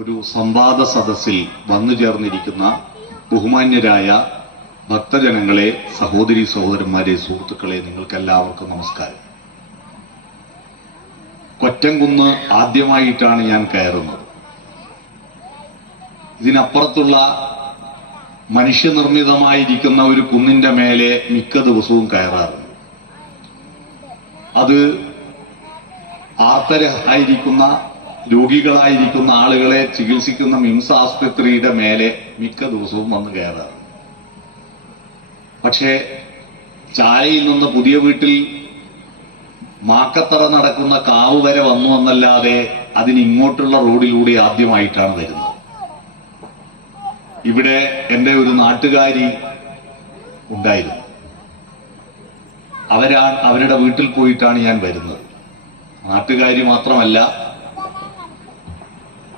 ഒരു സംവാദ സദസ്സിൽ വന്നു ചേർന്നിരിക്കുന്ന ബഹുമാന്യരായ ഭക്തജനങ്ങളെ സഹോദരി സഹോദരന്മാരെ സുഹൃത്തുക്കളെ നിങ്ങൾക്ക് എല്ലാവർക്കും നമസ്കാരം. കൊറ്റംകുന്ന് ആദ്യമായിട്ടാണ് ഞാൻ കയറുന്നത്. ഇതിനപ്പുറത്തുള്ള മനുഷ്യനിർമ്മിതമായിരിക്കുന്ന ഒരു കുന്നിന്റെ മേലെ മിക്ക ദിവസവും കയറാറുണ്ട്. അത് ആർത്തരായിരിക്കുന്ന രോഗികളായിരിക്കുന്ന ആളുകളെ ചികിത്സിക്കുന്ന മിംസ് ആസ്പത്രിയുടെ മേലെ മിക്ക ദിവസവും വന്ന് കയറാറ്. പക്ഷേ ചായയിൽ നിന്ന് പുതിയ വീട്ടിൽ മാക്കത്തറ നടക്കുന്ന കാവ് വരെ വന്നു എന്നല്ലാതെ അതിനിങ്ങോട്ടുള്ള റോഡിലൂടെ ആദ്യമായിട്ടാണ് വരുന്നത്. ഇവിടെ എന്റെ ഒരു നാട്ടുകാരി ഉണ്ടായിരുന്നു. അവരാ അവരുടെ വീട്ടിൽ പോയിട്ടാണ് ഞാൻ വരുന്നത്. നാട്ടുകാരി മാത്രമല്ല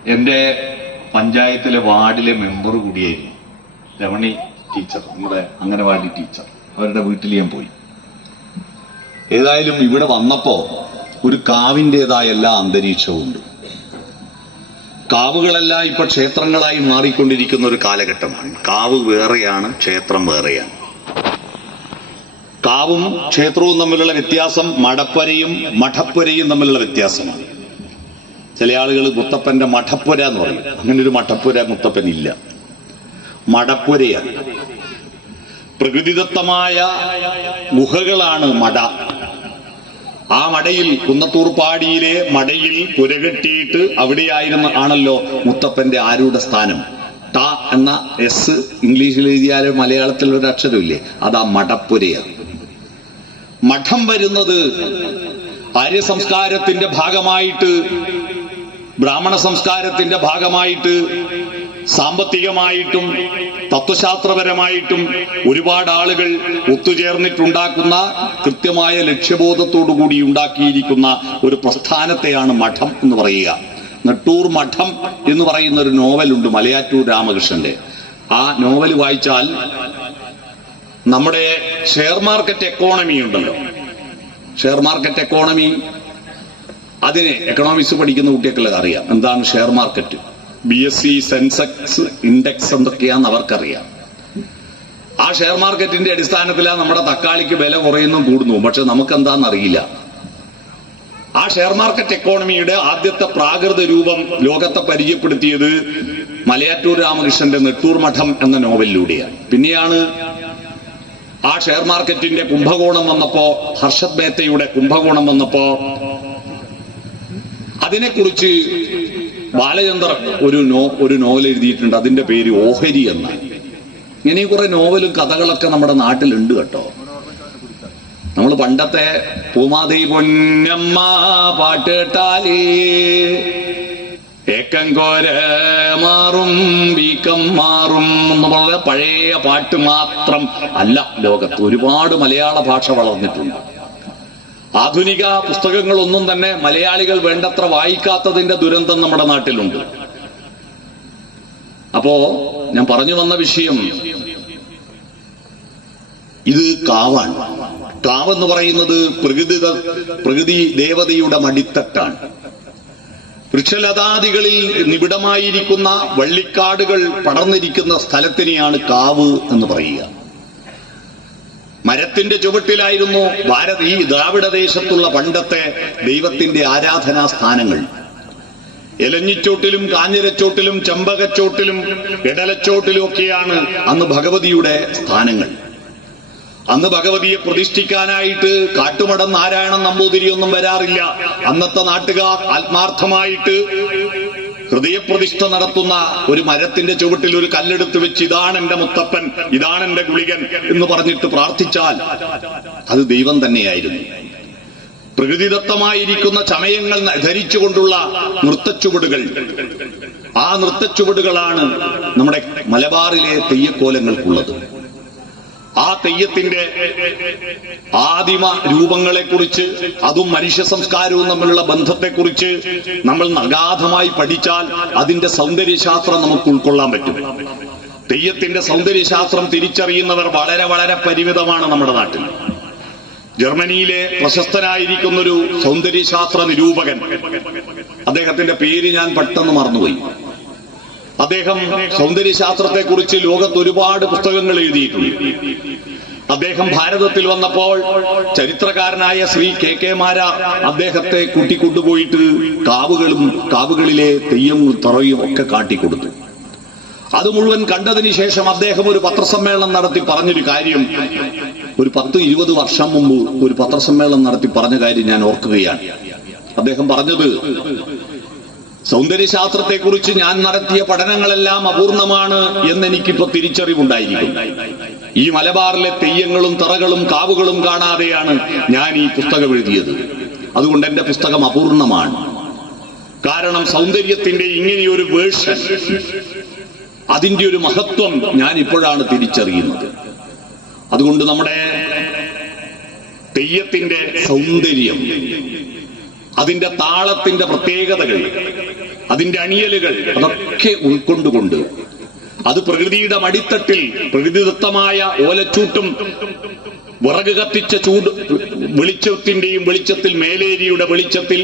എന്റെ പഞ്ചായത്തിലെ വാർഡിലെ മെമ്പർ കൂടിയായിരുന്നു രമണി ടീച്ചർ നമ്മുടെ അംഗനവാടി ടീച്ചർ. അവരുടെ വീട്ടിൽ ഞാൻ പോയി. ഏതായാലും ഇവിടെ വന്നപ്പോ ഒരു കാവിന്റെതായ എല്ലാ അന്തരീക്ഷവും ഉണ്ട്. കാവുകളെല്ലാം ഇപ്പൊ ക്ഷേത്രങ്ങളായി മാറിക്കൊണ്ടിരിക്കുന്ന ഒരു കാലഘട്ടമാണ്. കാവ് വേറെയാണ് ക്ഷേത്രം വേറെയാണ്. കാവും ക്ഷേത്രവും തമ്മിലുള്ള വ്യത്യാസം മടപ്പരയും മഠപ്പുരയും തമ്മിലുള്ള വ്യത്യാസമാണ്. ചില ആളുകൾ മുത്തപ്പന്റെ മഠപ്പുര എന്ന് പറയും. അങ്ങനെ ഒരു മഠപ്പുര മുത്തപ്പൻ ഇല്ല. മടപ്പുരയാണ് പ്രകൃതിദത്തമായ ഗുഹകളാണ് മട ആ മടയിൽ കുന്നത്തൂർ പാടിയിലെ മടയിൽ പുരകെട്ടിയിട്ട് അവിടെയായിരുന്നു ആണല്ലോ മുത്തപ്പന്റെ ആരുടെ സ്ഥാനം. ട എന്ന എസ് ഇംഗ്ലീഷിൽ എഴുതിയാലും മലയാളത്തിൽ ഒരു അക്ഷരമില്ലേ? അതാ മടപ്പുരയാണ് മഠം വരുന്നത് ആര്യ സംസ്കാരത്തിന്റെ ഭാഗമായിട്ട് ബ്രാഹ്മണ സംസ്കാരത്തിന്റെ ഭാഗമായിട്ട് സാമ്പത്തികമായിട്ടും തത്വശാസ്ത്രപരമായിട്ടും ഒരുപാട് ആളുകൾ ഒത്തുചേർന്നിട്ടുണ്ടാക്കുന്ന കൃത്യമായ ലക്ഷ്യബോധത്തോടു കൂടി ഉണ്ടാക്കിയിരിക്കുന്ന ഒരു പ്രസ്ഥാനത്തെയാണ് മഠം എന്ന് പറയുക. നെട്ടൂർ മഠം എന്ന് പറയുന്ന ഒരു നോവലുണ്ട് മലയാറ്റൂർ രാമകൃഷ്ണന്റെ. ആ നോവൽ വായിച്ചാൽ നമ്മുടെ ഷെയർ മാർക്കറ്റ് എക്കോണമി ഉണ്ടല്ലോ. ഷെയർ മാർക്കറ്റ് എക്കോണമി അതിനെ എക്കണോമിക്സ് പഠിക്കുന്ന കുട്ടികൾക്കുള്ളത് അറിയാം. എന്താണ് share market B S C Sensex index എന്തൊക്കെയാന്ന് അവർക്കറിയാം. ആ ഷെയർ മാർക്കറ്റിന്റെ അടിസ്ഥാനത്തിലാണ് നമ്മുടെ തക്കാളിക്ക് വില കുറയുന്നു കൂടുന്നു. പക്ഷെ നമുക്ക് എന്താന്ന് അറിയില്ല. ആ ഷെയർ മാർക്കറ്റ് എക്കോണമിയുടെ ആദ്യത്തെ പ്രാകൃത രൂപം ലോകത്തെ പരിചയപ്പെടുത്തിയത് മലയാറ്റൂർ രാമകൃഷ്ണന്റെ നെട്ടൂർ മഠം എന്ന നോവലിലൂടെയാണ്. പിന്നെയാണ് ആ ഷെയർ മാർക്കറ്റിന്റെ കുംഭകോണം വന്നപ്പോ ഹർഷദ് മേത്തയുടെ കുംഭകോണം വന്നപ്പോ അതിനെക്കുറിച്ച് ബാലചന്ദ്രൻ ഒരു നോ ഒരു നോവൽ എഴുതിയിട്ടുണ്ട്. അതിന്റെ പേര് ഓഹരി എന്നാണ് ഇങ്ങനെ കുറെ നോവലും കഥകളൊക്കെ നമ്മുടെ നാട്ടിലുണ്ട് കേട്ടോ. നമ്മൾ പണ്ടത്തെ പൂമാതി പൊന്നമ്മ പാട്ടിട്ടാലേ ഏക്കം കോര മാറും വീക്കം മാറും എന്ന് പറഞ്ഞ പഴയ പാട്ട് മാത്രം അല്ല ലോകത്ത്. ഒരുപാട് മലയാള ഭാഷ വളർന്നിട്ടുണ്ട്. ആധുനിക പുസ്തകങ്ങളൊന്നും തന്നെ മലയാളികൾ വേണ്ടത്ര വായിക്കാത്തതിന്റെ ദുരന്തം നമ്മുടെ നാട്ടിലുണ്ട്. അപ്പോ ഞാൻ പറഞ്ഞു വന്ന വിഷയം ഇത് കാവാണ്. കാവെന്ന് പറയുന്നത് പ്രകൃതി പ്രകൃതി ദേവതയുടെ മടിത്തട്ടാണ്. വൃക്ഷലതാദികളിൽ നിബിഡമായിരിക്കുന്ന വള്ളിക്കാടുകൾ പടർന്നിരിക്കുന്ന സ്ഥലത്തിനെയാണ് കാവ് എന്ന് പറയുക. മരത്തിന്റെ ചുവട്ടിലായിരുന്നു ഭാരത ഈ ദ്രാവിഡ ദേശത്തുള്ള പണ്ടത്തെ ദൈവത്തിന്റെ ആരാധനാ സ്ഥാനങ്ങൾ എലഞ്ഞിച്ചോട്ടിലും കാഞ്ഞിരച്ചോട്ടിലും ചെമ്പകച്ചോട്ടിലും ഇടലച്ചോട്ടിലും ഒക്കെയാണ് അന്ന് ഭഗവതിയുടെ സ്ഥാനങ്ങൾ. അന്ന് ഭഗവതിയെ പ്രതിഷ്ഠിക്കാനായിട്ട് കാട്ടുമടം നാരായണൻ നമ്പൂതിരിയൊന്നും വരാറില്ല. അന്നത്തെ നാട്ടുകാർ ആത്മാർത്ഥമായിട്ട് ഹൃദയപ്രതിഷ്ഠ നടത്തുന്ന ഒരു മരത്തിന്റെ ചുവട്ടിൽ ഒരു കല്ലെടുത്ത് വെച്ച് ഇതാണ് എന്റെ മുത്തപ്പൻ ഇതാണ് എന്റെ ഗുളികൻ എന്ന് പറഞ്ഞിട്ട് പ്രാർത്ഥിച്ചാൽ അത് ദൈവം തന്നെയായിരുന്നു. പ്രകൃതിദത്തമായിരിക്കുന്ന ചമയങ്ങൾ ധരിച്ചുകൊണ്ടുള്ള നൃത്തച്ചുവടുകൾ. ആ നൃത്തച്ചുവടുകളാണ് നമ്മുടെ മലബാറിലെ തെയ്യക്കോലങ്ങൾക്കുള്ളത്. ആ തെയ്യത്തിന്റെ ആദിമ രൂപങ്ങളെ കുറിച്ച് അതും മനുഷ്യ സംസ്കാരവും തമ്മിലുള്ള ബന്ധത്തെക്കുറിച്ച് നമ്മൾ നഗാധമായി പഠിച്ചാൽ അതിന്റെ സൗന്ദര്യശാസ്ത്രം നമുക്ക് ഉൾക്കൊള്ളാൻ പറ്റും. തെയ്യത്തിന്റെ സൗന്ദര്യശാസ്ത്രം തിരിച്ചറിയുന്നവർ വളരെ വളരെ പരിമിതമാണ് നമ്മുടെ നാട്ടിൽ. ജർമ്മനിയിലെ പ്രശസ്തനായിരിക്കുന്നൊരു സൗന്ദര്യശാസ്ത്ര നിരൂപകൻ അദ്ദേഹത്തിന്റെ പേര് ഞാൻ പെട്ടെന്ന് മറന്നുപോയി. അദ്ദേഹം സൗന്ദര്യശാസ്ത്രത്തെ കുറിച്ച് ലോകത്ത് ഒരുപാട് പുസ്തകങ്ങൾ എഴുതിയിട്ടുണ്ട്. അദ്ദേഹം ഭാരതത്തിൽ വന്നപ്പോൾ ചരിത്രകാരനായ ശ്രീ കെ കെ മാര അദ്ദേഹത്തെ കൂട്ടിക്കൊണ്ടുപോയിട്ട് കാവുകളും കാവുകളിലെ തെയ്യവും തറയും ഒക്കെ കാട്ടിക്കൊടുത്തു. അത് മുഴുവൻ കണ്ടതിന് ശേഷം അദ്ദേഹം ഒരു പത്രസമ്മേളനം നടത്തി പറഞ്ഞൊരു കാര്യം. ഒരു പത്ത് ഇരുപത് വർഷം മുമ്പ് ഒരു പത്രസമ്മേളനം നടത്തി പറഞ്ഞ കാര്യം ഞാൻ ഓർക്കുകയാണ്. അദ്ദേഹം പറഞ്ഞത് സൗന്ദര്യശാസ്ത്രത്തെ കുറിച്ച് ഞാൻ നടത്തിയ പഠനങ്ങളെല്ലാം അപൂർണമാണ് എന്ന് എനിക്കിപ്പോ തിരിച്ചറിവുണ്ടായിരിക്കും. ഈ മലബാറിലെ തെയ്യങ്ങളും തറകളും കാവുകളും കാണാതെയാണ് ഞാൻ ഈ പുസ്തകം എഴുതിയത്. അതുകൊണ്ട് എന്റെ പുസ്തകം അപൂർണമാണ്. കാരണം സൗന്ദര്യത്തിന്റെ ഇങ്ങനെയൊരു വേർഷൻ അതിന്റെ ഒരു മഹത്വം ഞാൻ ഇപ്പോഴാണ് തിരിച്ചറിയുന്നത്. അതുകൊണ്ട് നമ്മുടെ തെയ്യത്തിന്റെ സൗന്ദര്യം അതിന്റെ താളത്തിന്റെ പ്രത്യേകതകൾ അതിന്റെ അണിയലുകൾ അതൊക്കെ ഉൾക്കൊണ്ടുകൊണ്ട് അത് പ്രകൃതിയുടെ മടിത്തട്ടിൽ പ്രകൃതിദത്തമായ ഓലച്ചൂട്ടും വിറക് കത്തിച്ച ചൂട് വെളിച്ചത്തിന്റെയും വെളിച്ചത്തിൽ മേലേരിയുടെ വെളിച്ചത്തിൽ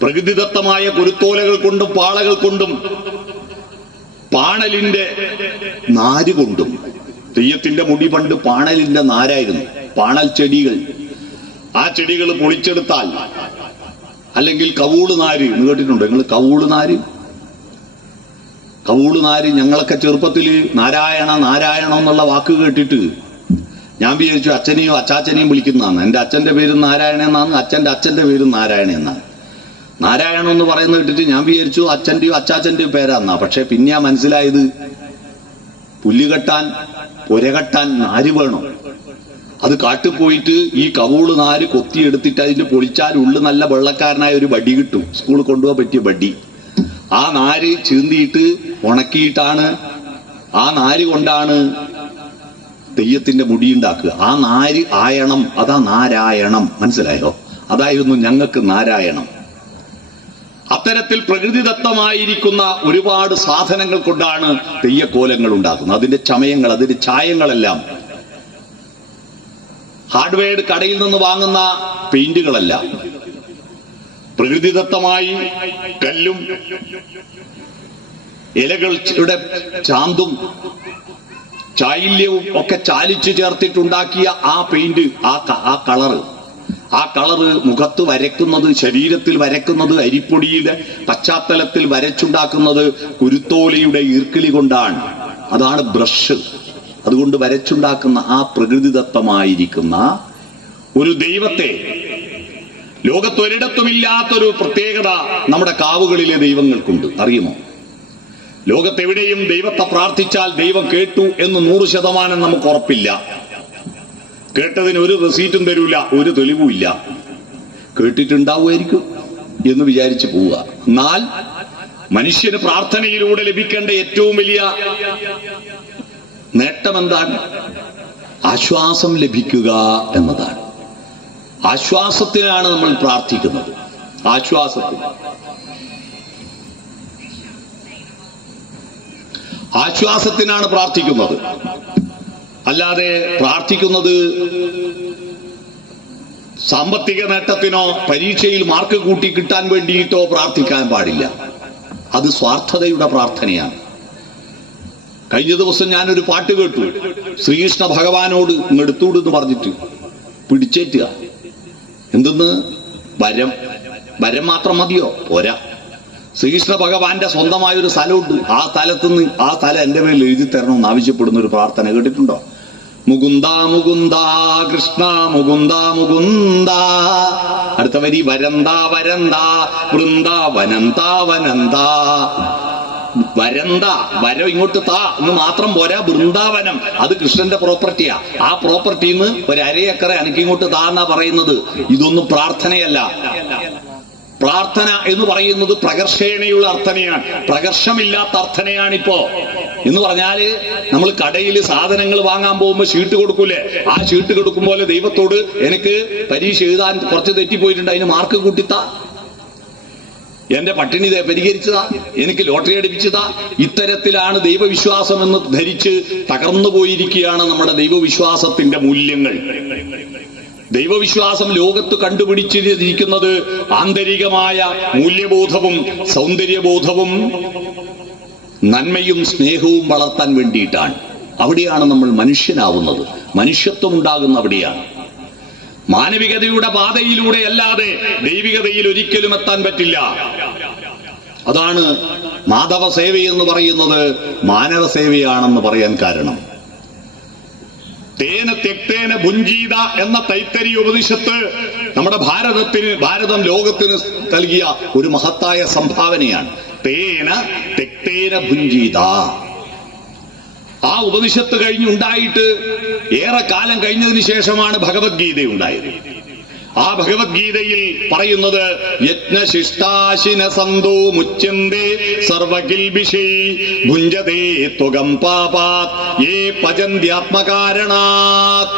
പ്രകൃതിദത്തമായ കുരുത്തോലകൾ കൊണ്ടും പാളകൾ കൊണ്ടും പാണലിന്റെ നാര് കൊണ്ടും തെയ്യത്തിന്റെ മുടി പണ്ട് പാണലിന്റെ നാരായിരുന്നു. പാണൽ ചെടികൾ. ആ ചെടികൾ പൊളിച്ചെടുത്താൽ അല്ലെങ്കിൽ കവൂൾ നാരി എന്ന് കേട്ടിട്ടുണ്ടോ? നിങ്ങൾ കവൂൾ നാരി. കവൂൾ നാരി ഞങ്ങളൊക്കെ ചെറുപ്പത്തിൽ നാരായണ നാരായണ എന്നുള്ള വാക്ക് കേട്ടിട്ട് ഞാൻ വിചാരിച്ചു അച്ഛനെയും അച്ചാച്ചനെയും വിളിക്കുന്നതാണ്. എന്റെ അച്ഛന്റെ പേരും നാരായണ എന്നാണ് അച്ഛന്റെ അച്ഛന്റെ പേരും നാരായണ എന്നാണ്. നാരായണം എന്ന് പറയുന്നത് കേട്ടിട്ട് ഞാൻ വിചാരിച്ചു അച്ഛന്റെയും അച്ചാച്ചന്റെയും പേരാന്നാ. പക്ഷെ പിന്നെയാ മനസ്സിലായത് പുല്ലുകെട്ടാൻ പുരകെട്ടാൻ നാര് വേണം. അത് കാട്ടിൽ പോയിട്ട് ഈ കവൂൾ നാര് കൊത്തിയെടുത്തിട്ട് അതിന്റെ പൊളിച്ചാൽ ഉള്ളു നല്ല വെള്ളക്കാരനായ ഒരു ബഡി കിട്ടും. സ്കൂളിൽ കൊണ്ടുപോകാൻ പറ്റിയ ബഡി ആ നാര് ചീന്തിയിട്ട് ഉണക്കിയിട്ടാണ് ആ നാര് കൊണ്ടാണ് തെയ്യത്തിന്റെ മുടി ഉണ്ടാക്കുക. ആ നാര് ആയണം. അതാ നാരായണം. മനസ്സിലായോ? അതായിരുന്നു ഞങ്ങൾക്ക് നാരായണം. അത്തരത്തിൽ പ്രകൃതിദത്തമായിരിക്കുന്ന ഒരുപാട് സാധനങ്ങൾ കൊണ്ടാണ് തെയ്യക്കോലങ്ങൾ ഉണ്ടാക്കുന്നത്. അതിന്റെ ചമയങ്ങൾ അതിന്റെ ചായങ്ങളെല്ലാം ഹാർഡ്വെയർ കടയിൽ നിന്ന് വാങ്ങുന്ന പെയിന്റുകളല്ല. പ്രകൃതിദത്തമായി കല്ലും ഇലകളുടെ ചാന്തും ചായില്യവും ഒക്കെ ചാലിച്ചു ചേർത്തിട്ടുണ്ടാക്കിയ ആ പെയിന്റ് ആ ആ കളറ്. ആ കളറ് മുഖത്ത് വരയ്ക്കുന്നത് ശരീരത്തിൽ വരയ്ക്കുന്നത് അരിപ്പൊടിയുടെ പശ്ചാത്തലത്തിൽ വരച്ചുണ്ടാക്കുന്നത് കുരുത്തോലയുടെ ഈർക്കിളി കൊണ്ടാണ്. അതാണ് ബ്രഷ്. അതുകൊണ്ട് വരച്ചുണ്ടാക്കുന്ന ആ പ്രകൃതിദത്തമായിരിക്കുന്ന ഒരു ദൈവത്തെ ലോകത്തൊരിടത്തുമില്ലാത്തൊരു പ്രത്യേകത നമ്മുടെ കാവുകളിലെ ദൈവങ്ങൾക്കുണ്ട്. അറിയുമോ? ലോകത്തെവിടെയും ദൈവത്തെ പ്രാർത്ഥിച്ചാൽ ദൈവം കേട്ടു എന്ന് നൂറ് ശതമാനം നമുക്ക് ഉറപ്പില്ല. കേട്ടതിന് ഒരു റെസീറ്റും തരൂല ഒരു തെളിവുമില്ല കേട്ടിട്ടുണ്ടാവുമായിരിക്കും എന്ന് വിചാരിച്ചു പോവുക. എന്നാൽ മനുഷ്യന് പ്രാർത്ഥനയിലൂടെ ലഭിക്കേണ്ട ഏറ്റവും വലിയ നേട്ടം എന്താണ് ആശ്വാസം ലഭിക്കുക എന്നതാണ്. ആശ്വാസത്തിനാണ് നമ്മൾ പ്രാർത്ഥിക്കുന്നത്. ആശ്വാസത്തിന് ആശ്വാസത്തിനാണ് പ്രാർത്ഥിക്കുന്നത്. അല്ലാതെ പ്രാർത്ഥിക്കുന്നത് സാമ്പത്തിക നേട്ടത്തിനോ പരീക്ഷയിൽ മാർക്ക് കൂട്ടി കിട്ടാൻ വേണ്ടിയിട്ടോ പ്രാർത്ഥിക്കാൻ പാടില്ല. അത് സ്വാർത്ഥതയുടെ പ്രാർത്ഥനയാണ്. കഴിഞ്ഞ ദിവസം ഞാനൊരു പാട്ട് കേട്ടു. ശ്രീകൃഷ്ണ ഭഗവാനോട് ഇങ്ങെടുത്തൂട് എന്ന് പറഞ്ഞിട്ട് പിടിച്ചേറ്റുക. എന്തെന്ന്? വരം. വരം മാത്രം മതിയോ? പോരാ. ശ്രീകൃഷ്ണ ഭഗവാന്റെ സ്വന്തമായ ഒരു സ്ഥലമുണ്ട്. ആ സ്ഥലത്ത് നിന്ന് ആ സ്ഥലം എന്റെ പേരിൽ എഴുതി തരണമെന്ന് ആവശ്യപ്പെടുന്ന ഒരു പ്രാർത്ഥന കേട്ടിട്ടുണ്ടോ? മുകുന്ദ മുകുന്ദ കൃഷ്ണ മുകുന്ദ മുകുന്ദ. അടുത്ത വരി വരന്ത വരന്ത. വൃന്ദ വനന്ത വനന്ത. വരന്ത വരം ഇങ്ങോട്ട് താ എന്ന് മാത്രം പോരാ വൃന്ദാവനം അത് കൃഷ്ണന്റെ പ്രോപ്പർട്ടിയാ ആ. പ്രോപ്പർട്ടിന്ന് ഒരു അരയക്കറ എനിക്ക് ഇങ്ങോട്ട് താ എന്നാ പറയുന്നത്. ഇതൊന്നും പ്രാർത്ഥനയല്ല. പ്രാർത്ഥന എന്ന് പറയുന്നത് പ്രകർഷേണയുള്ള അർത്ഥനയാണ്. പ്രകർഷമില്ലാത്ത അർത്ഥനയാണിപ്പോ. എന്ന് പറഞ്ഞാൽ നമ്മൾ കടയിൽ സാധനങ്ങൾ വാങ്ങാൻ പോകുമ്പോൾ ഷീട്ട് കൊടുക്കൂലേ? ആ ഷീട്ട് കൊടുക്കുമ്പോൾ ദൈവത്തോട് എനിക്ക് പരീക്ഷ എഴുതാൻ കുറച്ച് തെറ്റിപ്പോയിട്ടുണ്ട്. അതിന് മാർക്ക് കൂട്ടിത്താ എന്റെ പട്ടിണി പരിഹരിച്ചതാ എനിക്ക് ലോട്ടറി അടിപ്പിച്ചതാ. ഇത്തരത്തിലാണ് ദൈവവിശ്വാസം എന്ന് ധരിച്ച് തകർന്നു പോയിരിക്കുകയാണ് നമ്മുടെ ദൈവവിശ്വാസത്തിന്റെ മൂല്യങ്ങൾ. ദൈവവിശ്വാസം ലോകത്ത് കണ്ടുപിടിച്ചിരിക്കുന്നത് ആന്തരികമായ മൂല്യബോധവും സൗന്ദര്യബോധവും നന്മയും സ്നേഹവും വളർത്താൻ വേണ്ടിയിട്ടാണ്. അവിടെയാണ് നമ്മൾ മനുഷ്യനാവുന്നത്. മനുഷ്യത്വം ഉണ്ടാകുന്ന അവിടെയാണ്. മാനവികതയുടെ പാതയിലൂടെ അല്ലാതെ ദൈവികതയിൽ ഒരിക്കലും എത്താൻ പറ്റില്ല. അതാണ് മാധവ സേവ എന്ന് പറയുന്നത് മാനവ സേവയാണെന്ന് പറയാൻ കാരണം. തേന തെക്തേന ഭുഞ്ചീത എന്ന തൈത്തരി ഉപനിഷത്ത് നമ്മുടെ ഭാരതത്തിന് ഭാരതം ലോകത്തിന് നൽകിയ ഒരു മഹത്തായ സംഭാവനയാണ്. തേന തെക്തേന ഭുഞ്ചീത ആ ഉപനിഷത്ത് കഴിഞ്ഞുണ്ടായിട്ട് ഏറെ കാലം കഴിഞ്ഞതിന് ശേഷമാണ് ഭഗവത്ഗീത ഉണ്ടായത് ആ ഭഗവത്ഗീതയിൽ പറയുന്നത് യജ്ഞശിഷ്ടാശിന സന്തോ മുച്ചന്തേ സർവകിൽബിഷൈ ഭുഞ്ചതേ തുകം പാപാത് ഏ പചന്ത്യാത്മകാരണാത്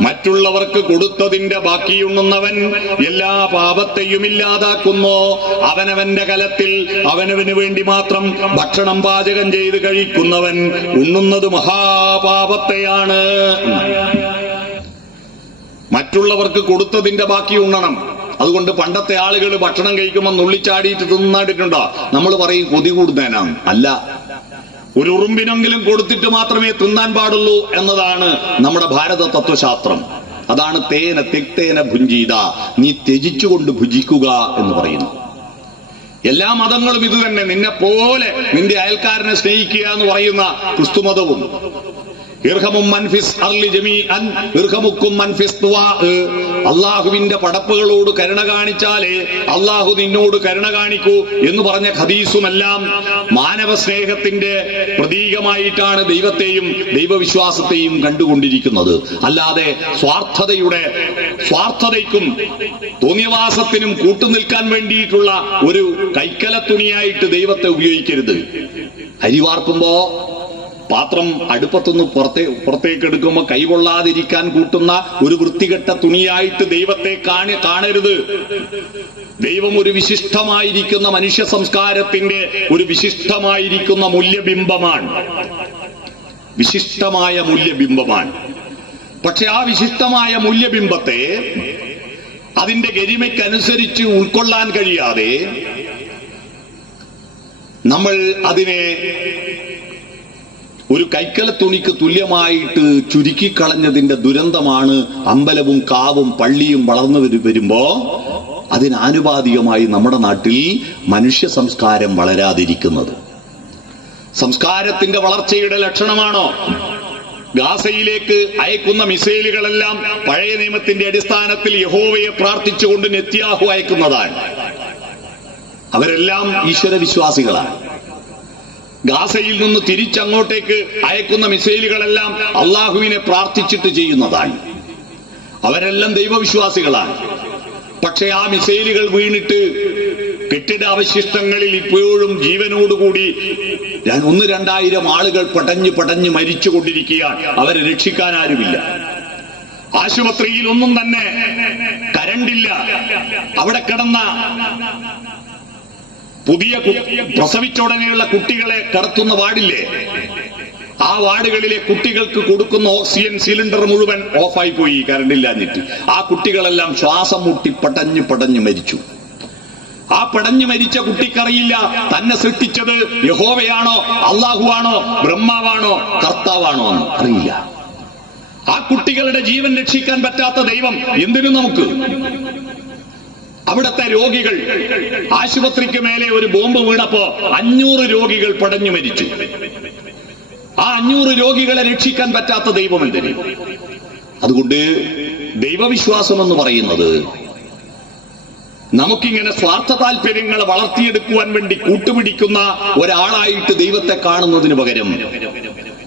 മറ്റുള്ളവർക്ക് കൊടുത്തതിന്റെ ബാക്കിയുണ്ണുന്നവൻ എല്ലാ പാപത്തെയും ഇല്ലാതാക്കുന്നു. അവനവന്റെ കലത്തിൽ അവനവന് വേണ്ടി മാത്രം ഭക്ഷണം പാചകം ചെയ്ത് കഴിക്കുന്നവൻ ഉണ്ണുന്നത് മഹാപാപത്തെയാണ്. മറ്റുള്ളവർക്ക് കൊടുത്തതിന്റെ ബാക്കി ഉണ്ണണം. അതുകൊണ്ട് പണ്ടത്തെ ആളുകൾ ഭക്ഷണം കഴിക്കുമ്പോൾ നുള്ളിച്ചാടിയിട്ട് തിന്നാണ്ടിട്ടുണ്ടോ? നമ്മൾ പറയും കൊതി കൂടുന്നതിനാണ് അല്ല ഒരു ഉറുമ്പിനെങ്കിലും കൊടുത്തിട്ട് മാത്രമേ തിന്നാൻ പാടുള്ളൂ എന്നതാണ് നമ്മുടെ ഭാരത തത്വശാസ്ത്രം. അതാണ് തേന തിക്തേന ഭുഞ്ചീത. നീ ത്യജിച്ചുകൊണ്ട് ഭുജിക്കുക എന്ന് പറയുന്നു. എല്ലാ മതങ്ങളും ഇത് തന്നെ നിന്നെ പോലെ നിന്റെ അയൽക്കാരനെ സ്നേഹിക്കുക എന്ന് പറയുന്ന ക്രിസ്തുമതവും. അള്ളാഹുവിന്റെ പടപ്പുകളോട് കരുണ കാണിച്ചാലേ അള്ളാഹു നിന്നോട് കരുണ കാണിക്കൂ എന്ന് പറഞ്ഞ ഖദീസുമെല്ലാം മാനവ സ്നേഹത്തിന്റെ പ്രതീകമായിട്ടാണ് ദൈവത്തെയും ദൈവവിശ്വാസത്തെയും കണ്ടുകൊണ്ടിരിക്കുന്നത്. അല്ലാതെ സ്വാർത്ഥതയുടെ സ്വാർത്ഥതയ്ക്കും തോന്നിയവാസത്തിനും കൂട്ടുനിൽക്കാൻ വേണ്ടിയിട്ടുള്ള ഒരു കൈക്കല തുണിയായിട്ട് ദൈവത്തെ ഉപയോഗിക്കരുത്. അരി വാർക്കുമ്പോ പാത്രം അടുപ്പത്തുനിന്ന് പുറത്തേ പുറത്തേക്ക് എടുക്കുമ്പോൾ കൈകൊള്ളാതിരിക്കാൻ കൂട്ടുന്ന ഒരു വൃത്തികെട്ട തുണിയായിട്ട് ദൈവത്തെ കാണി കാണരുത്. ദൈവം ഒരു വിശിഷ്ടമായിരിക്കുന്ന മനുഷ്യ സംസ്കാരത്തിന്റെ ഒരു വിശിഷ്ടമായിരിക്കുന്ന മൂല്യബിംബമാണ്. വിശിഷ്ടമായ മൂല്യബിംബമാണ്. പക്ഷെ ആ വിശിഷ്ടമായ മൂല്യബിംബത്തെ അതിന്റെ ഗരിമയ്ക്കനുസരിച്ച് ഉൾക്കൊള്ളാൻ കഴിയാതെ നമ്മൾ അതിനെ ഒരു കൈക്കല തുണിക്ക് തുല്യമായിട്ട് ചുരുക്കിക്കളഞ്ഞതിന്റെ ദുരന്തമാണ് അമ്പലവും കാവും പള്ളിയും വളർന്നു വരു- വരുമ്പോ അതിനാനുപാതികമായി നമ്മുടെ നാട്ടിൽ മനുഷ്യ സംസ്കാരം വളരാതിരിക്കുന്നത്. സംസ്കാരത്തിന്റെ വളർച്ചയുടെ ലക്ഷണമാണോ? ഗാസയിലേക്ക് അയക്കുന്ന മിസൈലുകളെല്ലാം പഴയ നിയമത്തിന്റെ അടിസ്ഥാനത്തിൽ യഹോവയെ പ്രാർത്ഥിച്ചുകൊണ്ട് നെത്യാഹു അയക്കുന്നതാണ്. അവരെല്ലാം ഈശ്വര വിശ്വാസികളാണ് ഗാസയിൽ നിന്ന് തിരിച്ചങ്ങോട്ടേക്ക് അയക്കുന്ന മിസൈലുകളെല്ലാം അള്ളാഹുവിനെ പ്രാർത്ഥിച്ചിട്ട് ചെയ്യുന്നതാണ്. അവരെല്ലാം ദൈവവിശ്വാസികളാണ്. പക്ഷെ ആ മിസൈലുകൾ വീണിട്ട് കെട്ടിട അവശിഷ്ടങ്ങളിൽ ഇപ്പോഴും ജീവനോടുകൂടി ഒന്ന് രണ്ടായിരം ആളുകൾ പടഞ്ഞു പടഞ്ഞു മരിച്ചു മരിച്ചുകൊണ്ടിരിക്കുകയാണ്. അവരെ രക്ഷിക്കാൻ ആരുമില്ല ആശുപത്രിയിൽ ഒന്നും തന്നെ കരണ്ടില്ല. അവിടെ കിടന്ന പുതിയ കു- പ്രസവിച്ച ഉടനെയുള്ള കുട്ടികളെ കടത്തുന്ന വാർഡില്ലേ? ആ വാർഡുകളിലെ കുട്ടികൾക്ക് കൊടുക്കുന്ന ഓക്സിജൻ സിലിണ്ടർ മുഴുവൻ ഓഫായി പോയി കരണ്ടില്ലാഞ്ഞിട്ട്. ആ കുട്ടികളെല്ലാം ശ്വാസം മുട്ടി പടഞ്ഞു പടഞ്ഞു മരിച്ചു. ആ പടഞ്ഞു മരിച്ച കുട്ടിക്കറിയില്ല. തന്നെ സൃഷ്ടിച്ചത് യഹോവയാണോ അള്ളാഹുവാണോ ബ്രഹ്മാവാണോ കർത്താവാണോ എന്ന് അറിയില്ല. ആ കുട്ടികളുടെ ജീവൻ രക്ഷിക്കാൻ പറ്റാത്ത ദൈവം എന്തിനു നമുക്ക്? അവിടുത്തെ രോഗികൾ ആശുപത്രിക്ക് മേലെ ഒരു ബോംബ് വീണപ്പോ അഞ്ഞൂറ് രോഗികൾ പടഞ്ഞു മരിച്ചു. ആ അഞ്ഞൂറ് രോഗികളെ രക്ഷിക്കാൻ പറ്റാത്ത ദൈവം എന്തിന് അതുകൊണ്ട് ദൈവവിശ്വാസം എന്ന് പറയുന്നത് നമുക്കിങ്ങനെ സ്വാർത്ഥ താല്പര്യങ്ങളെ വളർത്തിയെടുക്കുവാൻ വേണ്ടി കൂട്ടുപിടിക്കുന്ന ഒരാളായിട്ട് ദൈവത്തെ കാണുന്നതിന് പകരം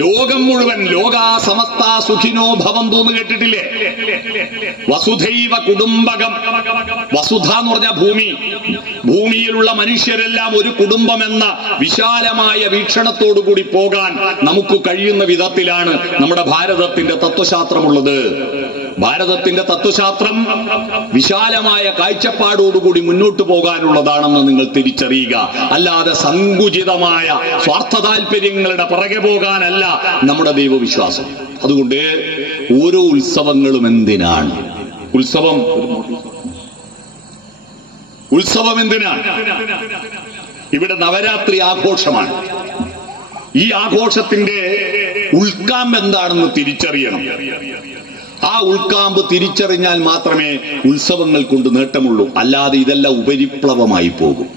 ലോകം മുഴുവൻ ലോകാ സമസ്ത സുഖിനോ ഭവന്തു എന്ന് കേട്ടിട്ടില്ലേ? വസുധൈവ കുടുംബകം. വസുധ എന്ന് പറഞ്ഞ ഭൂമി. ഭൂമിയിലുള്ള മനുഷ്യരെല്ലാം ഒരു കുടുംബം എന്ന വിശാലമായ വീക്ഷണത്തോടു കൂടി പോകാൻ നമുക്ക് കഴിയുന്ന വിധത്തിലാണ് നമ്മുടെ ഭാരതത്തിന്റെ തത്വശാസ്ത്രമുള്ളത്. ഭാരതത്തിന്റെ തത്വശാസ്ത്രം വിശാലമായ കാഴ്ചപ്പാടോടുകൂടി മുന്നോട്ട് പോകാനുള്ളതാണെന്ന് നിങ്ങൾ തിരിച്ചറിയുക. അല്ലാതെ സങ്കുചിതമായ സ്വാർത്ഥ താല്പര്യങ്ങളുടെ പുറകെ പോകാനല്ല നമ്മുടെ ദൈവവിശ്വാസം. അതുകൊണ്ട് ഓരോ ഉത്സവങ്ങളും എന്തിനാണ്? ഉത്സവം ഉത്സവം എന്തിനാണ്? ഇവിടെ നവരാത്രി ആഘോഷമാണ്. ഈ ആഘോഷത്തിന്റെ ഉൾക്കാമ്പ് എന്താണെന്ന് തിരിച്ചറിയണം. ആ ഉൾക്കാമ്പ് തിരിച്ചറിഞ്ഞാൽ മാത്രമേ ഉത്സവങ്ങൾ കൊണ്ട് നേട്ടമുള്ളൂ. അല്ലാതെ ഇതെല്ലാം ഉപരിപ്ലവമായി പോകും.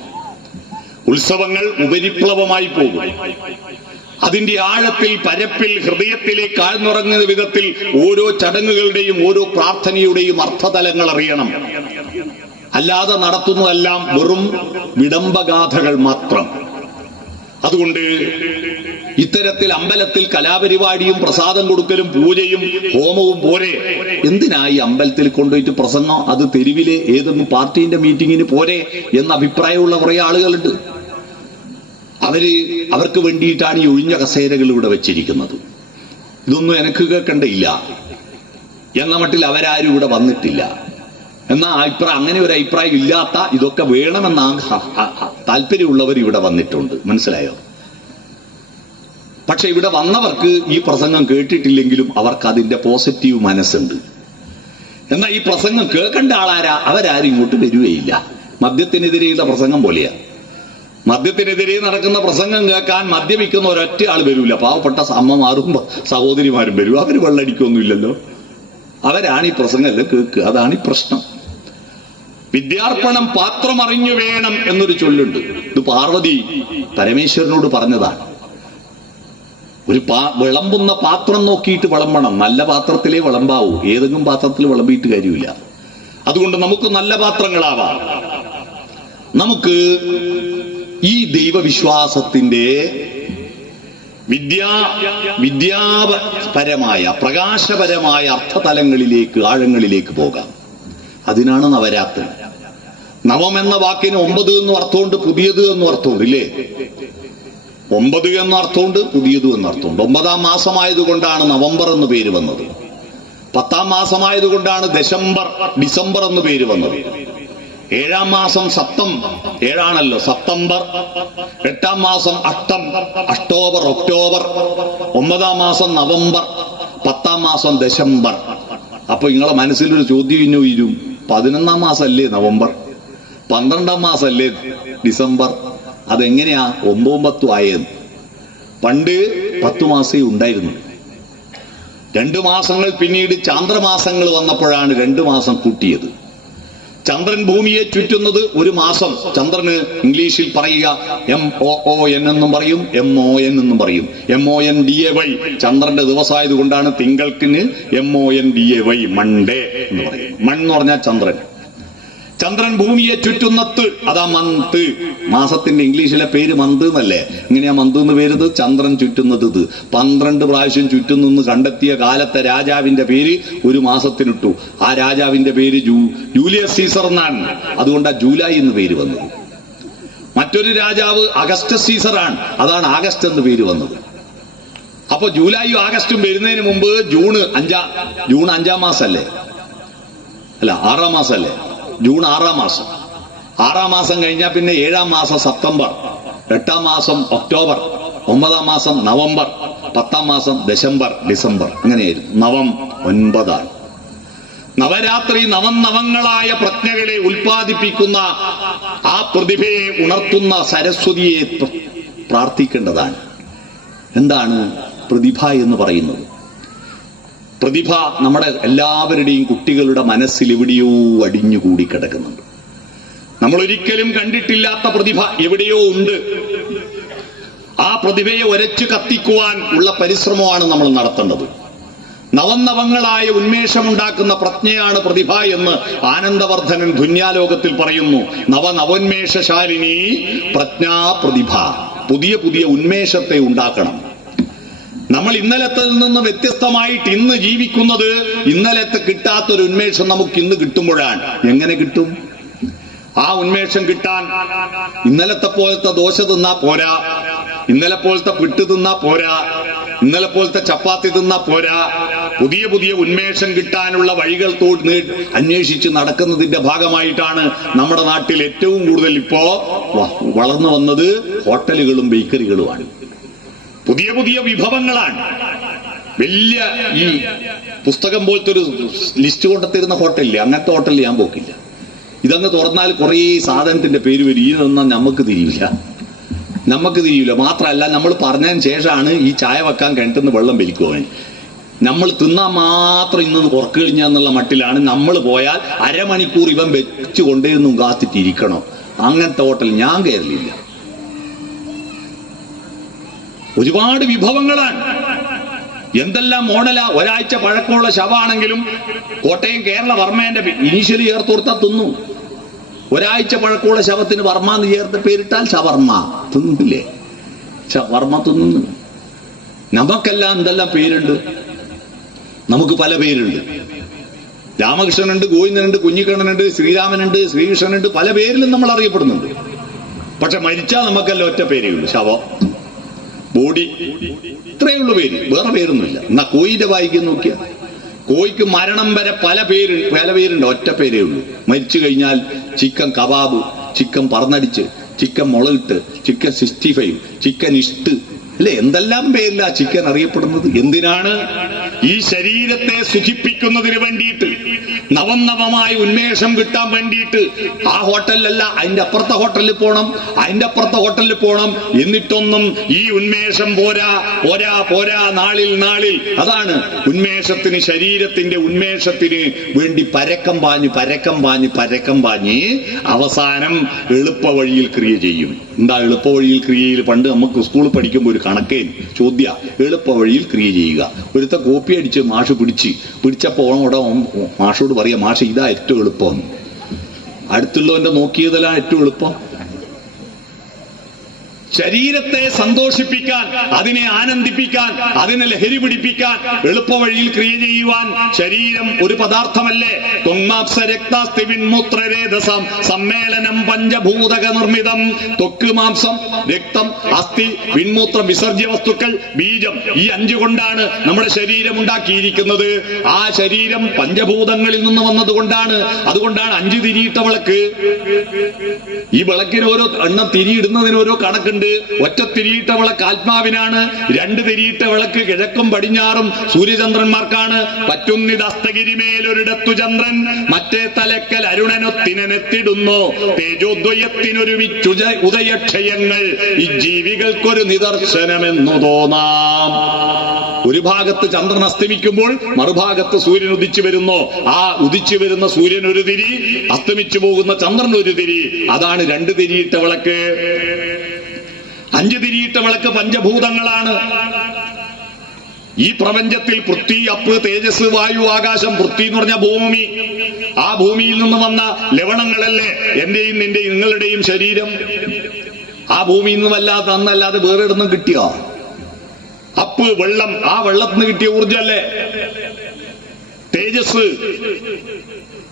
ഉത്സവങ്ങൾ ഉപരിപ്ലവമായി പോകും. അതിന്റെ ആഴത്തിൽ പരപ്പിൽ ഹൃദയത്തിലേക്ക് ആഴ്ന്നുറങ്ങുന്ന വിധത്തിൽ ഓരോ ചടങ്ങുകളുടെയും ഓരോ പ്രാർത്ഥനയുടെയും അർത്ഥതലങ്ങൾ അറിയണം. അല്ലാതെ നടത്തുന്നതെല്ലാം വെറും വിടംബഗാഥകൾ മാത്രം. അതുകൊണ്ട് ഇത്തരത്തിൽ അമ്പലത്തിൽ കലാപരിപാടിയും പ്രസാദം കൊടുക്കലും പൂജയും ഹോമവും പോരെ. എന്തിനായി അമ്പലത്തിൽ കൊണ്ടുപോയിട്ട് പ്രസംഗം? അത് തെരുവിലെ ഏതെങ്കിലും പാർട്ടിന്റെ മീറ്റിങ്ങിന് പോരെ എന്ന അഭിപ്രായമുള്ള കുറെ ആളുകളുണ്ട്. അവർ അവർക്ക് വേണ്ടിയിട്ടാണ് ഈ ഒഴിഞ്ഞ കസേരകൾ ഇവിടെ വെച്ചിരിക്കുന്നത്. ഇതൊന്നും എനിക്ക് കേൾക്കണ്ടയില്ല എന്ന മട്ടിൽ അവരാരും ഇവിടെ വന്നിട്ടില്ല. എന്നാ അഭിപ്രായം അങ്ങനെ ഒരു അഭിപ്രായം ഇല്ലാത്ത ഇതൊക്കെ വേണമെന്ന താല്പര്യമുള്ളവർ ഇവിടെ വന്നിട്ടുണ്ട്. മനസ്സിലായോ? പക്ഷെ ഇവിടെ വന്നവർക്ക് ഈ പ്രസംഗം കേട്ടിട്ടില്ലെങ്കിലും അവർക്ക് അതിന്റെ പോസിറ്റീവ് മനസ്സുണ്ട്. എന്നാൽ ഈ പ്രസംഗം കേൾക്കേണ്ട ആളാരാ? അവരാരും ഇങ്ങോട്ട് വരികയില്ല. മദ്യത്തിനെതിരെയുള്ള പ്രസംഗം പോലെയാ. മദ്യത്തിനെതിരെ നടക്കുന്ന പ്രസംഗം കേൾക്കാൻ മദ്യപിക്കുന്ന ഒരൊറ്റ ആൾ വരൂല. പാവപ്പെട്ട അമ്മമാരും സഹോദരിമാരും വരും. അവർ വെള്ളടിക്കൊന്നുമില്ലല്ലോ. അവരാണ് ഈ പ്രസംഗമെല്ലാം കേൾക്കുക. അതാണ് ഈ പ്രശ്നം. വിദ്യാർപ്പണം പാത്രമറിഞ്ഞു വേണം എന്നൊരു ചൊല്ലുണ്ട്. ഇത് പാർവതി പരമേശ്വരനോട് പറഞ്ഞതാണ്. ഒരു പാ വിളമ്പുന്ന പാത്രം നോക്കിയിട്ട് വിളമ്പണം. നല്ല പാത്രത്തിലേ വിളമ്പാവൂ. ഏതെങ്കിലും പാത്രത്തിൽ വിളമ്പിയിട്ട് കാര്യമില്ല. അതുകൊണ്ട് നമുക്ക് നല്ല പാത്രങ്ങളാവാം. നമുക്ക് ഈ ദൈവവിശ്വാസത്തിന്റെ വിദ്യാ വിദ്യാപരമായ പ്രകാശപരമായ അർത്ഥതലങ്ങളിലേക്ക് ആഴങ്ങളിലേക്ക് പോകാം. അതിനാണ് നവരാത്രി. നവം എന്ന വാക്കിന് ഒമ്പത് എന്ന് അർത്ഥമുണ്ട് പുതിയത് എന്ന് അർത്ഥമുണ്ട് ഇല്ലേ? ഒമ്പത് എന്ന അർത്ഥമുണ്ട് പുതിയത് എന്ന അർത്ഥമുണ്ട്. ഒമ്പതാം മാസമായതുകൊണ്ടാണ് നവംബർ എന്ന് പേര് വന്നത്. പത്താം മാസമായതുകൊണ്ടാണ് ദശംബർ ഡിസംബർ എന്ന് പേര് വന്നത്. ഏഴാം മാസം സപ്തം ഏഴാണല്ലോ സപ്തംബർ. എട്ടാം മാസം അഷ്ടം അക്ടോബർ ഒക്ടോബർ. ഒമ്പതാം മാസം നവംബർ പത്താം മാസം ദശംബർ അപ്പൊ നിങ്ങളെ മനസ്സിലൊരു ചോദ്യം ഇന്നു വരും. പതിനൊന്നാം അല്ലേ നവംബർ? പന്ത്രണ്ടാം മാസമല്ലേ ഡിസംബർ? അതെങ്ങനെയാ? ഒമ്പതും പത്തും ആയത് പണ്ട് പത്തു മാസേ ഉണ്ടായിരുന്നു. രണ്ടു മാസങ്ങൾ പിന്നീട് ചാന്ദ്രമാസങ്ങൾ വന്നപ്പോഴാണ് രണ്ടു മാസം കൂട്ടിയത്. ചന്ദ്രൻ ഭൂമിയെ ചുറ്റുന്നത് ഒരു മാസം. ചന്ദ്രന് ഇംഗ്ലീഷിൽ പറയുക എം ഒ ഒ എൻ എന്നും പറയും എം ഒ എൻ എന്നും പറയും. M O N D A Y ചന്ദ്രന്റെ ദിവസമായത് കൊണ്ടാണ് തിങ്കൾക്കിന് M O N D A Y Monday എന്ന് പറയും മൺ എന്ന് പറഞ്ഞാൽ ചന്ദ്രൻ. ചന്ദ്രൻ ഭൂമിയെ ചുറ്റുന്നത്ത്. അതാ മന്ത്. മാസത്തിന്റെ ഇംഗ്ലീഷിലെ പേര് മന്ത് എന്നല്ലേ? ഇങ്ങനെയാ മന്ത് എന്ന് പേരുത് ചന്ദ്രൻ ചുറ്റുന്നത് ഇത്. പന്ത്രണ്ട് പ്രാവശ്യം ചുറ്റുന്നെന്ന് കണ്ടെത്തിയ കാലത്തെ രാജാവിന്റെ പേര് ഒരു മാസത്തിനിട്ടു. ആ രാജാവിന്റെ പേര് ജൂ ജൂലിയസ് സീസർ എന്നാണ്. അതുകൊണ്ടാ ജൂലൈ എന്ന് പേര് വന്നത്. മറ്റൊരു രാജാവ് അഗസ്റ്റ് ആണ്. അതാണ് ആഗസ്റ്റ് എന്ന് പേര് വന്നത്. അപ്പൊ ജൂലൈയും ആഗസ്റ്റും വരുന്നതിന് മുമ്പ് ജൂണ് അഞ്ചാം ജൂൺ അഞ്ചാം മാസല്ലേ? അല്ല ആറാം മാസല്ലേ? ജൂൺ ആറാം മാസം. ആറാം മാസം കഴിഞ്ഞാൽ പിന്നെ ഏഴാം മാസം സെപ്റ്റംബർ എട്ടാം മാസം ഒക്ടോബർ ഒമ്പതാം മാസം നവംബർ പത്താം മാസം ഡിസംബർ ഡിസംബർ. അങ്ങനെയായിരുന്നു. നവം ഒൻപതാണ് നവരാത്രി നവനവങ്ങളായ പ്രജ്ഞകളെ ഉൽപ്പാദിപ്പിക്കുന്ന ആ പ്രതിഭയെ ഉണർത്തുന്ന സരസ്വതിയെ പ്ര- പ്രാർത്ഥിക്കേണ്ടതാണ്. എന്താണ് പ്രതിഭ എന്ന് പറയുന്നത്? പ്രതിഭ നമ്മുടെ എല്ലാവരുടെയും കുട്ടികളുടെ മനസ്സിൽ എവിടെയോ അടിഞ്ഞുകൂടി കിടക്കുന്നുണ്ട്. നമ്മൾ ഒരിക്കലും കണ്ടിട്ടില്ലാത്ത പ്രതിഭ എവിടെയോ ഉണ്ട്. ആ പ്രതിഭയെ ഒരച്ചു കത്തിക്കുവാൻ ഉള്ള പരിശ്രമമാണ് നമ്മൾ നടത്തേണ്ടത്. നവന്നവങ്ങളായ ഉന്മേഷമുണ്ടാക്കുന്ന പ്രജ്ഞയാണ് പ്രതിഭ എന്ന് ആനന്ദവർദ്ധനൻ ദുന്യാലോകത്തിൽ പറയുന്നു. നവനവോന്മേഷശാലിനി പ്രജ്ഞാ പ്രതിഭ. പുതിയ പുതിയ ഉന്മേഷത്തെ ഉണ്ടാക്കണം. നമ്മൾ ഇന്നലത്തെ നിന്ന് വ്യത്യസ്തമായിട്ട് ഇന്ന് ജീവിക്കുന്നത് ഇന്നലത്തെ കിട്ടാത്തൊരു ഉന്മേഷം നമുക്ക് ഇന്ന് കിട്ടുമ്പോഴാണ്. എങ്ങനെ കിട്ടും? ആ ഉന്മേഷം കിട്ടാൻ ഇന്നലത്തെ പോലത്തെ ദോശ തിന്നാ പോരാ. ഇന്നലെ പോലത്തെ പിട്ട് തിന്നാ പോരാ. ഇന്നലെ പോലത്തെ ചപ്പാത്തി തിന്നാ പോരാ. പുതിയ പുതിയ ഉന്മേഷം കിട്ടാനുള്ള വഴികൾ തോ- നേ- അന്വേഷിച്ച് നടക്കുന്നതിന്റെ ഭാഗമായിട്ടാണ് നമ്മുടെ നാട്ടിൽ ഏറ്റവും കൂടുതൽ ഇപ്പോ വളർന്നു വന്നത് ഹോട്ടലുകളും ബേക്കറികളുമാണ്. പുതിയ പുതിയ വിഭവങ്ങളാണ്. വലിയ ഈ പുസ്തകം പോലത്തെ ഒരു ലിസ്റ്റ് കൊണ്ടെത്തിരുന്ന ഹോട്ടലില്ലേ? അങ്ങനത്തെ ഹോട്ടലിൽ ഞാൻ പോക്കില്ല. ഇതങ്ങ് തുറന്നാൽ കുറേ സാധനത്തിന്റെ പേര് വരും. ഈ നിന്നാൽ നമുക്ക് തിരിയില്ല. നമുക്ക് തിരിയില്ല. മാത്രമല്ല നമ്മൾ പറഞ്ഞതിന് ശേഷമാണ് ഈ ചായ വെക്കാൻ കിണറ്റുന്ന വെള്ളം വലിക്കുവാൻ നമ്മൾ തിന്നാൽ മാത്രം ഇന്ന് കുറക്ക് കഴിഞ്ഞാന്നുള്ള മട്ടിലാണ് നമ്മൾ പോയാൽ അരമണിക്കൂർ ഇവൻ വെച്ച് കൊണ്ടേന്നും കാത്തിട്ടിരിക്കണം. അങ്ങനത്തെ ഹോട്ടൽ ഞാൻ കയറില്ല ഒരുപാട് വിഭവങ്ങളാണ് എന്തെല്ലാം മോഡല? ഒരാഴ്ച പഴക്കമുള്ള ശവാണെങ്കിലും കോട്ടയം കേരള വർമ്മേന്റെ ഇനീഷ്യലി ചേർത്തോർത്താ തിന്നു. ഒരാഴ്ച പഴക്കമുള്ള ശവത്തിന് വർമ്മ എന്ന് ചേർത്ത് പേരിട്ടാൽ ശവർമ്മ. തിന്നില്ലേ ശവർമ്മ തിന്നുന്നു. നമുക്കെല്ലാം എന്തെല്ലാം പേരുണ്ട്? നമുക്ക് പല പേരുണ്ട്. രാമകൃഷ്ണനുണ്ട് ഗോവിന്ദനുണ്ട് കുഞ്ഞിക്കണ്ണനുണ്ട് ശ്രീരാമനുണ്ട് ശ്രീകൃഷ്ണനുണ്ട് പല പേരിലും നമ്മൾ അറിയപ്പെടുന്നുണ്ട്. പക്ഷെ മരിച്ചാൽ നമുക്കെല്ലാം ഒറ്റ പേരേ ഉള്ളൂ. ശവം. ബോഡി. ഇത്രയേ ഉള്ളൂ പേര്. വേറെ പേരൊന്നുമില്ല. എന്നാ കോയിന്റെ വായിക്കാൻ നോക്കിയ. കോയിക്ക് മരണം വരെ പല പേര് പല പേരുണ്ട്. ഒറ്റ പേരേ ഉള്ളൂ. മരിച്ചു കഴിഞ്ഞാൽ ചിക്കൻ കബാബ് ചിക്കൻ പറന്നടിച്ച് ചിക്കൻ മുളകിട്ട് ചിക്കൻ സിക്സ്റ്റി ഫൈവ് ചിക്കൻ ഇഷ്ട്. അല്ലെ? എന്തെല്ലാം പേരില്ല ചിക്കൻ അറിയപ്പെടുന്നത്? എന്തിനാണ് ഈ ശരീരത്തെ സുഖിപ്പിക്കുന്നതിന് വേണ്ടിയിട്ട് നവം നവമായ ഉന്മേഷം കിട്ടാൻ വേണ്ടിയിട്ട് ആ ഹോട്ടലിലല്ല അതിന്റെ അപ്പുറത്തെ ഹോട്ടലിൽ പോണം അതിന്റെ അപ്പുറത്തെ ഹോട്ടലിൽ പോണം. എന്നിട്ടൊന്നും ഈ ഉന്മേഷം പോരാ പോരാ പോരാ നാളിൽ നാളിൽ. അതാണ് ഉന്മേഷത്തിന് ശരീരത്തിന്റെ ഉന്മേഷത്തിന് വേണ്ടി പരക്കം പാഞ്ഞ് പരക്കം പാഞ്ഞ് പരക്കം പാഞ്ഞ് അവസാനം എളുപ്പ വഴിയിൽ ക്രിയ ചെയ്യും. എന്താ എളുപ്പ വഴിയിൽ ക്രിയയിൽ? പണ്ട് നമുക്ക് സ്കൂളിൽ പഠിക്കുമ്പോൾ ഒരു കണക്കേ ചോദ്യ എളുപ്പ വഴിയിൽ ക്രിയ ചെയ്യുക. ഒരുത്ത കോപ്പി അടിച്ച് മാഷ് പിടിച്ച് പിടിച്ചപ്പോൾ അവിടെ മാഷോട് പറയാ മാഷ് ഇതാ ഏറ്റവും എളുപ്പം. അടുത്തുള്ളവന്റെ നോക്കിയതെല്ലാം ഏറ്റവും എളുപ്പം. ശരീരത്തെ സന്തോഷിപ്പിക്കാൻ അതിനെ ആനന്ദിപ്പിക്കാൻ അതിനെ ലഹരി പിടിപ്പിക്കാൻ എളുപ്പവഴിയിൽ ക്രിയ ചെയ്യുവാൻ ശരീരം ഒരു പദാർത്ഥമല്ലേ? തൊങ്ങാപ്സ രക്താസ്തി വിൺമൂത്രരേതസം സമ്മേളനം പഞ്ചഭൂതക നിർമ്മിതം തൊക്ക് മാംസം രക്തം അസ്ഥി വിൺമൂത്രം വിസർജ്യ വസ്തുക്കൾ ബീജം ഈ അഞ്ചു കൊണ്ടാണ് നമ്മുടെ ശരീരം ഉണ്ടാക്കിയിരിക്കുന്നത്. ആ ശരീരം പഞ്ചഭൂതങ്ങളിൽ നിന്ന് വന്നതുകൊണ്ടാണ്. അതുകൊണ്ടാണ് അഞ്ചു തിരിയിട്ട വിളക്ക്. ഈ വിളക്കിന് ഓരോ എണ്ണം തിരിയിടുന്നതിന് ഓരോ കണക്കുണ്ട്. ഒറ്റ തിരിയിട്ട വിളക്ക് ആത്മാവിനാണ് രണ്ട് തിരിയിട്ട വിളക്ക് കിഴക്കും പടിഞ്ഞാറും സൂര്യചന്ദ്രന്മാർക്കാണ്. പറ്റുന്നിതസ്തഗിരിമേലൊരിടത്തു ചന്ദ്രൻ മറ്റേ തലക്കൽ അരുണനൊത്തിനെത്തിടുന്നു തേജോദ്വയത്തിനൊരുമിച്ചു ഉദയക്ഷയങ്ങൾ ഈ ജീവികൾക്കൊരു നിദർശനമെന്നു തോന്നാം. ഒരു ഭാഗത്ത് ചന്ദ്രൻ അസ്തമിക്കുമ്പോൾ മറുഭാഗത്ത് സൂര്യൻ ഉദിച്ചു വരുന്നു. ആ ഉദിച്ചു വരുന്ന സൂര്യൻ ഒരു തിരി അസ്തമിച്ചു പോകുന്ന ചന്ദ്രൻ ഒരു തിരി. അതാണ് രണ്ട് തിരിയിട്ട വിളക്ക്. അഞ്ച് തിരിയിട്ട വിളക്ക് പഞ്ചഭൂതങ്ങളാണ്. ഈ പ്രപഞ്ചത്തിൽ പൃഥ്വി അപ്പ് തേജസ് വായു ആകാശം പൃഥ്വി എന്ന് പറഞ്ഞ ഭൂമി. ആ ഭൂമിയിൽ നിന്ന് വന്ന ലവണങ്ങളല്ലേ എന്റെയും നിന്റെയും നിങ്ങളുടെയും ശരീരം? ആ ഭൂമിയിൽ നിന്നും അല്ലാതെ അന്നല്ലാതെ വേറെ ഇടുന്നും കിട്ടിയോ? അപ്പ് വെള്ളം ആ വെള്ളത്തിൽ നിന്ന് കിട്ടിയ ഊർജല്ലേ തേജസ്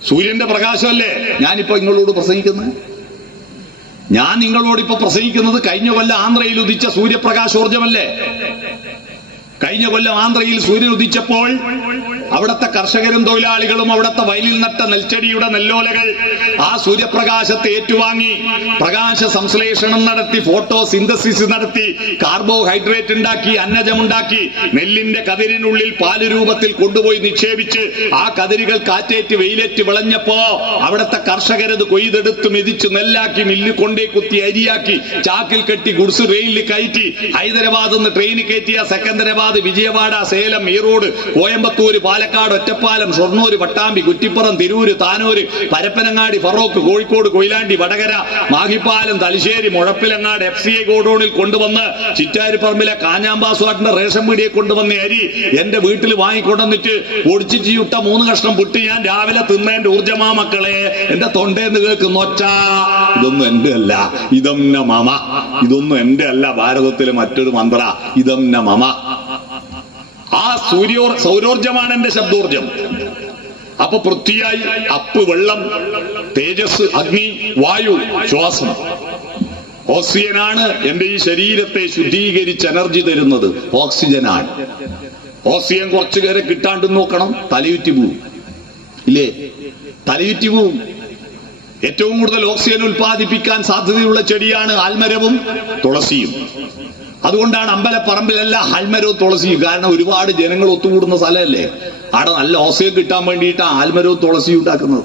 സൂര്യന്റെ പ്രകാശമല്ലേ? ഞാനിപ്പോ നിങ്ങളോട് പ്രസംഗിക്കുന്നത്. ഞാൻ നിങ്ങളോട് പ്രസംഗിക്കുന്നത് കഴിഞ്ഞ കൊല്ലം ആന്ധ്രയിൽ ഉദിച്ച സൂര്യപ്രകാശോർജമല്ലേ കഴിഞ്ഞ കൊല്ലം ആന്ധ്രയിൽ സൂര്യൻ ഉദിച്ചപ്പോൾ അവിടുത്തെ കർഷകരും തൊഴിലാളികളും അവിടുത്തെ വയലിൽ നട്ട നെൽച്ചെടിയുടെ നെല്ലോലകൾ ആ സൂര്യപ്രകാശത്തെ ഏറ്റുവാങ്ങി പ്രകാശ സംശ്ലേഷണം നടത്തി ഫോട്ടോ സിന്തസിസ് നടത്തി കാർബോഹൈഡ്രേറ്റ് ഉണ്ടാക്കി അന്നജമുണ്ടാക്കി നെല്ലിന്റെ കതിരിനുള്ളിൽ പാൽ രൂപത്തിൽ കൊണ്ടുപോയി നിക്ഷേപിച്ച് ആ കതിരുകൾ കാറ്റേറ്റ് വെയിലേറ്റ് വിളഞ്ഞപ്പോ അവിടുത്തെ കർഷകരത് കൊയ്തെടുത്ത് മെതിച്ച് നെല്ലാക്കി മില്ല് കൊണ്ടേ കുത്തി അരിയാക്കി ചാക്കിൽ കെട്ടി ഗുഡ്സ് റെയിലിൽ കയറ്റി ഹൈദരാബാദ് നിന്ന് ട്രെയിനിൽ കയറ്റിയ Secunderabad Vijayawada Salem Erode Coimbatore Palakkad Ottapalam Shoranur Pattambi Kuttippuram Tirur Tanur Parappanangadi Feroke Kozhikode Koyilandy Vadakara മാഹിപ്പാലം Thalassery Muzhappilangad F C I ഗോഡൌണിൽ കൊണ്ടുവന്ന് ചിറ്റാരിപ്പറമ്പിലെ കാഞ്ഞാമ്പാസ്വാട്ടിന്റെ റേഷൻ പീടിയെ കൊണ്ടുവന്ന അരി എന്റെ വീട്ടിൽ വാങ്ങിക്കൊണ്ടുവന്നിട്ട് ഒടിച്ചു ചീട്ട മൂന്ന് കഷ്ണം പുട്ടി ഞാൻ രാവിലെ തിന്നേന്റെ ഊർജമാ മക്കളെ. എന്റെ തൊണ്ടേന്ന് കേൾക്കുന്ന ഒച്ച ഇതൊന്നും എന്റെ അല്ല. ഇതം മമ. ഇതൊന്നും എന്റെ അല്ല. ഭാരതത്തിലെ മറ്റൊരു മന്ത്ര. ഇതം മമ. ആ സൂര്യോ സൗരോർജമാണ് എന്റെ ശബ്ദോർജം. അപ്പൊ പൃഥ്വിയായി അപ്പ് വെള്ളം തേജസ് അഗ്നി വായു ശ്വാസം. ഓക്സിജനാണ് എന്റെ ഈ ശരീരത്തെ ശുദ്ധീകരിച്ച് എനർജി തരുന്നത്. ഓക്സിജനാണ്. ഓക്സിജൻ കുറച്ചു പേരെ കിട്ടാണ്ട് നോക്കണം തലയുറ്റി പോവും. ഇല്ലേ? തലയുറ്റി പോവും. ഏറ്റവും കൂടുതൽ ഓക്സിജൻ ഉൽപ്പാദിപ്പിക്കാൻ സാധ്യതയുള്ള ചെടിയാണ് ആൽമരവും തുളസിയും. അതുകൊണ്ടാണ് അമ്പലപ്പറമ്പിലല്ല ആൽമരവും തുളസി. കാരണം ഒരുപാട് ജനങ്ങൾ ഒത്തുകൂടുന്ന സ്ഥലമല്ലേ? അവിടെ നല്ല ഓക്സിജൻ കിട്ടാൻ വേണ്ടിയിട്ട് ആൽമരവും തുളസി ഉണ്ടാക്കുന്നത്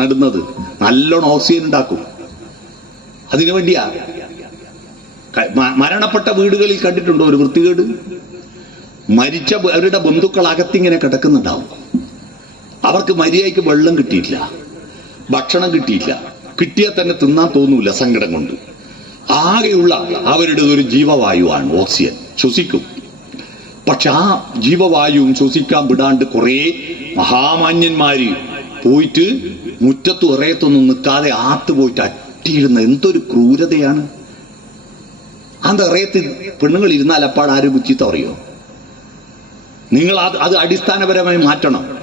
നടുന്നത്. നല്ലോണം ഓക്സിജൻ ഉണ്ടാക്കും. അതിനു വേണ്ടിയാ. മരണപ്പെട്ട വീടുകളിൽ കണ്ടിട്ടുണ്ടോ ഒരു വൃത്തികേട്? മരിച്ച അവരുടെ ബന്ധുക്കൾ അകത്തിങ്ങനെ കിടക്കുന്നുണ്ടാവും. അവർക്ക് മര്യാദയ്ക്ക് വെള്ളം കിട്ടിയിട്ടില്ല. ഭക്ഷണം കിട്ടിയില്ല കിട്ടിയാൽ തന്നെ തിന്നാൻ തോന്നൂല സങ്കടം കൊണ്ട്. ആകെയുള്ള അവരുടെ ഒരു ജീവവായുവാണ് ഓക്സിജൻ. ശ്വസിക്കും. പക്ഷെ ആ ജീവവായുവും ശ്വസിക്കാൻ വിടാണ്ട് കുറേ മഹാമാന്യന്മാര് പോയിട്ട് മുറ്റത്ത് ഇറയത്തൊന്നും നിൽക്കാതെ ആത്ത് പോയിട്ട് അറ്റിയിരുന്ന എന്തൊരു ക്രൂരതയാണ്. അത് ഇറയത്ത് പെണ്ണുങ്ങൾ ഇരുന്നാൽ അപ്പാട് ആരും ബുദ്ധിത്ത് അറിയോ നിങ്ങൾ അത് അത് അടിസ്ഥാനപരമായി മാറ്റണം.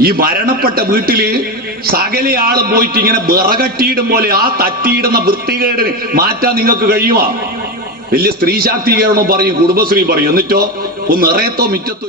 ഈ മരണപ്പെട്ട വീട്ടിൽ സകലയാൾ പോയിട്ട് ഇങ്ങനെ വിറകട്ടിയിടും പോലെ ആ തട്ടിയിടുന്ന വൃത്തികേടിന് മാറ്റാൻ നിങ്ങൾക്ക് കഴിയുമോ? വലിയ സ്ത്രീ ശാക്തീകരണം പറയും കുടുംബശ്രീ പറയും. എന്നിട്ടോ ഒന്ന് ഇറയത്തോ മിറ്റത്തോ